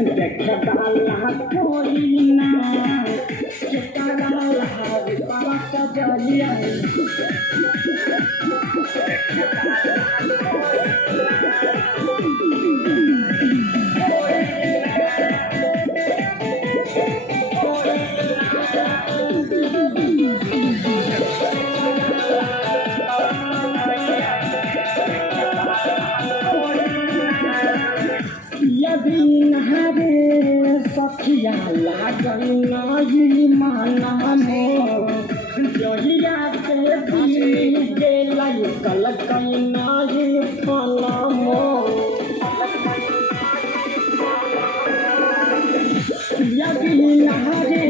देखला कोई ना केकरा बाबा का जलिया यदि नहरे सखिया लागल नहीं माना मो जहिया से दिल गेला कल नहीं फला मो यदि नहरे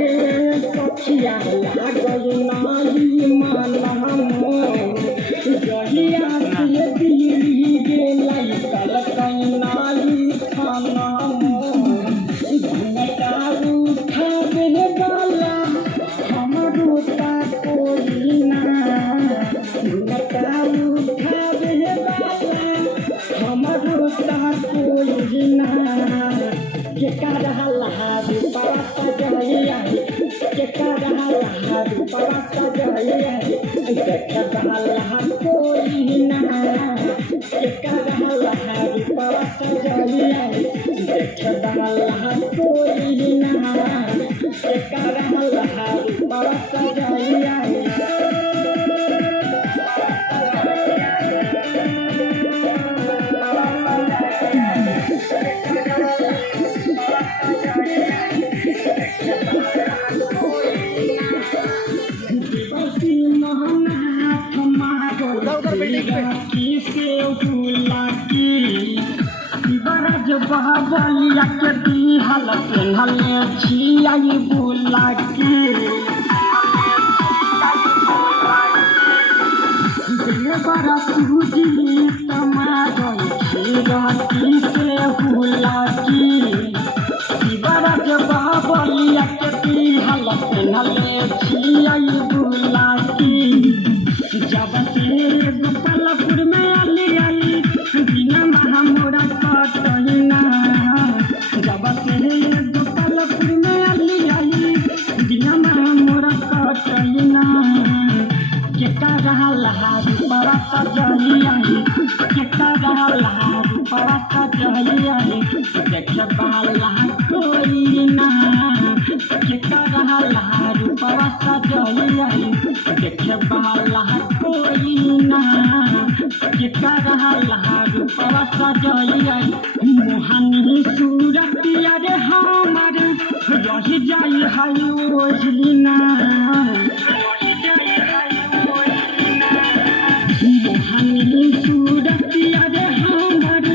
सखिया लागल नहीं माना मो जहिया से दिल गेला कल नहीं बहबलिया के दिहल पेन्हले छियाई बुला के देवर सूजी तमागल छिरती से बुला के शिवराज बहबलिया के दिहल पेन्हले छियाई बुला के जब से गोपालपुर में आली बिना महामोरा कटना जब से गोपालपुर में आली बिना महामोरा कटना केकरा लहारी बड़ा सजलिया केकरा लहारी बड़ा सजलिया देखे बाला कोई ना केकरा लहारी बड़ा सजलिया देखे बाला कोई ना केकरा लहारी बड़ा सजलिया मोहनी सूरतिया रे हमार रही जाई हाई ओझली ना मोहनी सूरतिया रे हमार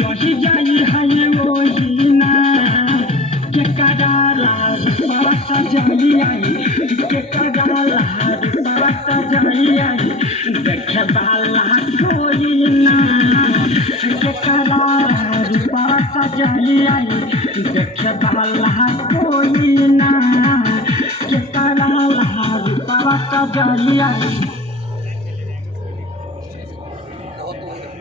रही जाई हाई ओझली ना केकरा लहारी बड़ा सजलिया केकरा लहारी बड़ा सजलिया देखे बाला कोई ना केकरा लहारी बड़ा सजलिया देखे बाला कोई ना केकरा लहारी बड़ा सजलिया।